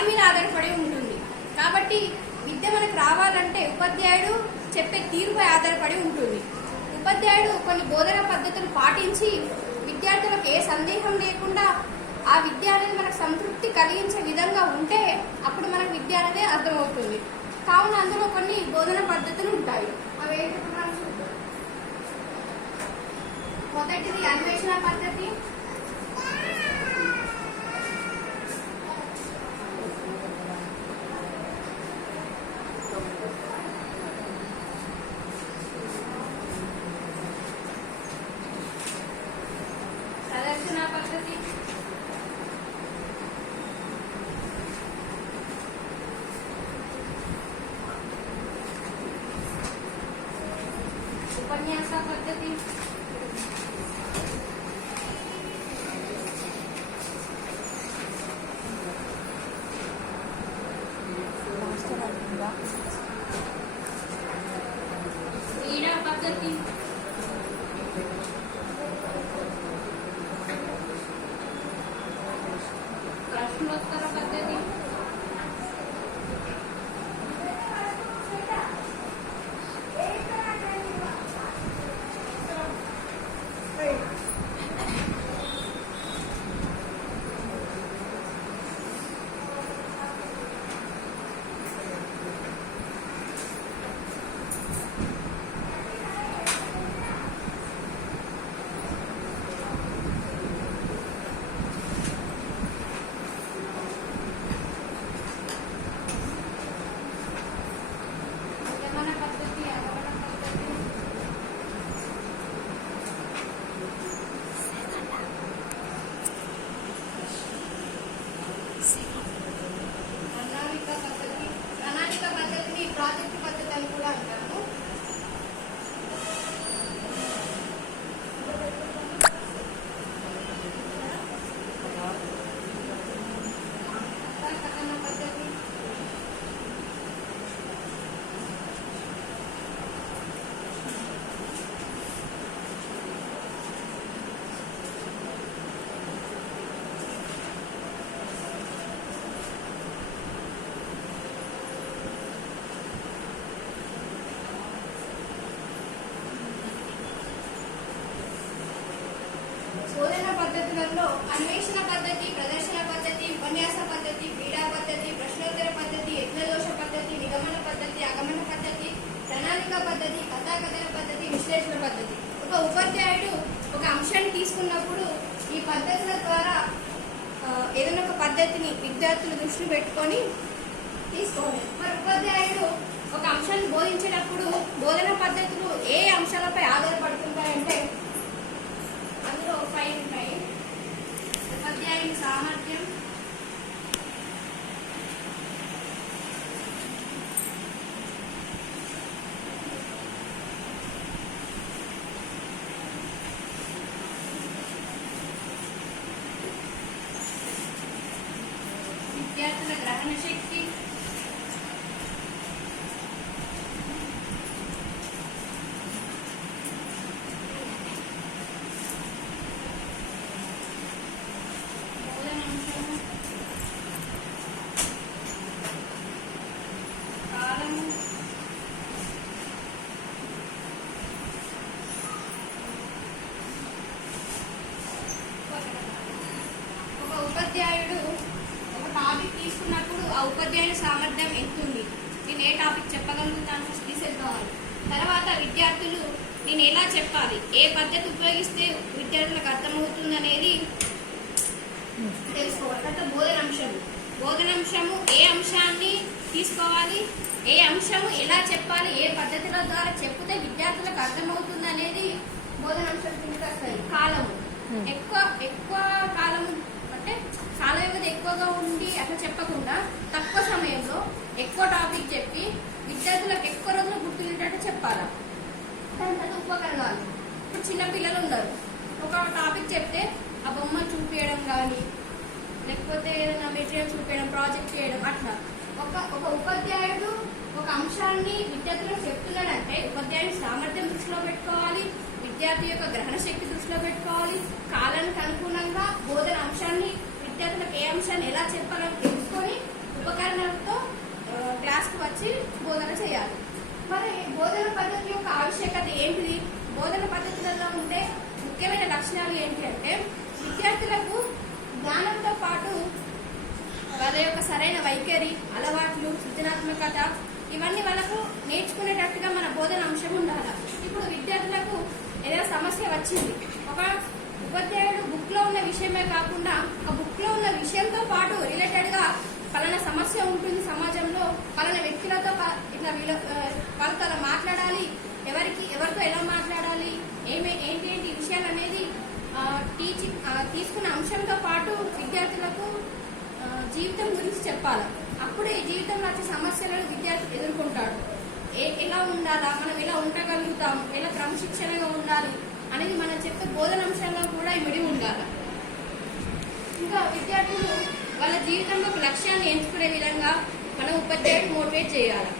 దాని మీద ఆధారపడి ఉంటుంది. కాబట్టి విద్య మనకు రావాలంటే ఉపాధ్యాయుడు చెప్పే తీరుపై ఆధారపడి ఉంటుంది. ఉపాధ్యాయుడు కొన్ని బోధనా పద్ధతులు పాటించి విద్యార్థులకు ఏ సందేహం లేకుండా ఆ విద్య అనేది మనకు సంతృప్తి కలిగించే విధంగా ఉంటే అప్పుడు మనకు విద్య అనేది అర్థమవుతుంది. కావున అందులో కొన్ని బోధనా పద్ధతులు ఉంటాయి. అవి ఏంటంటే మొదటిది అన్వేషణ పద్ధతి, ప్రదర్శన పద్ధతి, ఉపన్యాస పద్ధతి, క్రీడా పద్ధతి, ప్రశ్నోత్తర పద్ధతి, ప్రణాళిక పద్ధతిని ప్రాజెక్టు పద్ధతి అని కూడా అంటాము. కథన పద్ధతి, బోధనా పద్ధతులలో అన్వేషణ పద్ధతి, ప్రదర్శన పద్ధతి, ఉపన్యాస పద్ధతి, క్రీడా పద్ధతి, ప్రశ్నోత్తర పద్ధతి, యజ్ఞదోష పద్ధతి, నిగమన పద్ధతి, ఆగమన పద్ధతి, ప్రణాళిక పద్ధతి, కథాకథన పద్ధతి, విశ్లేషణ పద్ధతి. ఒక ఉపాధ్యాయుడు ఒక అంశాన్ని తీసుకున్నప్పుడు ఈ పద్ధతుల ద్వారా ఏదైనా ఒక పద్ధతిని విద్యార్థులు దృష్టి పెట్టుకొని తీసుకోవాలి. మరి ఉపాధ్యాయుడు ఒక అంశాన్ని బోధించేటప్పుడు బోధనా పద్ధతులు ఏ అంశాలపై ఆధారపడుతుంటాయంటే అందులో 5 ఉంటాయి. ఉపాధ్యాయుని సామర్థ్యం, విద్యార్థుల గ్రహణ శక్తి, ఉపాధ్యాయుడు ఒక టాపిక్ తీసుకున్నప్పుడు ఆ ఉపాధ్యాయుని సామర్థ్యం ఎంతుంది, నేను ఏ టాపిక్ చెప్పగలుగుతాను ఫస్ట్ తీసేసుకోవాలి. తర్వాత విద్యార్థులు నేను ఎలా చెప్పాలి, ఏ పద్ధతి ఉపయోగిస్తే విద్యార్థులకు అర్థమవుతుంది అనేది తెలుసుకోవాలి. తర్వాత బోధనాంశము ఏ అంశాన్ని తీసుకోవాలి, ఏ అంశము ఎలా చెప్పాలి, ఏ పద్ధతుల ద్వారా చెప్తే విద్యార్థులకు అర్థమవుతుంది అనేది బోధనాంశం కిందకి వస్తాయి. కాలము, ఎక్కువ కాలము అంటే కాల వ్యవధి ఎక్కువగా ఉండి అట్లా చెప్పకుండా తక్కువ సమయంలో ఎక్కువ టాపిక్ చెప్పి విద్యార్థులకు ఎక్కువ రోజులు గుర్తుండేటట్టు చెప్పాలి. దాని తర్వాత ఉపకరణాలు, ఇప్పుడు చిన్న పిల్లలు ఉన్నారు, ఒక టాపిక్ చెప్తే ఆ బొమ్మ చూపించడం కానీ లేకపోతే ఏదైనా మెటీరియల్ చూపించడం, ప్రాజెక్ట్ చేయడం, అట్లా ఒక ఉపాధ్యాయుడు ఒక అంశాన్ని విద్యార్థులకు చెప్తున్నాడంటే ఉపాధ్యాయుని సామర్థ్యం దృష్టిలో పెట్టుకోవాలి, విద్యార్థి యొక్క గ్రహణ శక్తి దృష్టిలో పెట్టుకోవాలి, కాలానికి అనుగుణంగా బోధన అంశాన్ని విద్యార్థులకు ఏ అంశాన్ని ఎలా చెప్పాలని తెలుసుకొని బోధన చేయాలి. మరి బోధన పద్ధతి యొక్క ఆవశ్యకత ఏంటిది? బోధన పద్ధతులలో ఉండే ముఖ్యమైన లక్షణాలు ఏంటి అంటే విద్యార్థులకు జ్ఞానంతో పాటు వాళ్ళ యొక్క సరైన వైఖరి, అలవాట్లు, సృజనాత్మకత ఇవన్నీ వాళ్ళకు నేర్చుకునేటట్టుగా మన బోధన అంశం ఉండాలి. ఇప్పుడు విద్యార్థులకు ఏదైనా సమస్య వచ్చింది, ఒక ఉపాధ్యాయుడు బుక్ లో ఉన్న విషయమే కాకుండా ఆ బుక్ లో ఉన్న విషయంతో పాటు రిలేటెడ్ గా పలానా సమస్య ఉంటుంది సమాజంలో, పలానా వ్యక్తులతో ఇట్లా వాళ్ళతో అలా మాట్లాడాలి, ఎవరితో ఎలా మాట్లాడాలి, ఏంటి విషయాలు అనేది టీచింగ్ తీసుకున్న అంశంతో పాటు విద్యార్థులకు జీవితం గురించి చెప్పాలి. అప్పుడే జీవితంలో వచ్చే సమస్యలను విద్యార్థి ఎదుర్కొంటాడు. ఎలా ఉండాలా, మనం ఎలా ఉండగలుగుతాం, ఎలా క్రమశిక్షణగా ఉండాలి అనేది మనం చెప్పే బోధనాంశాల్లో కూడా ఇమిడి ఉండాలి. ఇంకా విద్యార్థులు వాళ్ళ జీవితంలో ఒక లక్ష్యాన్ని ఎంచుకునే విధంగా మనం ఉపాధ్యాయుడు మోటివేట్ చేయాలి.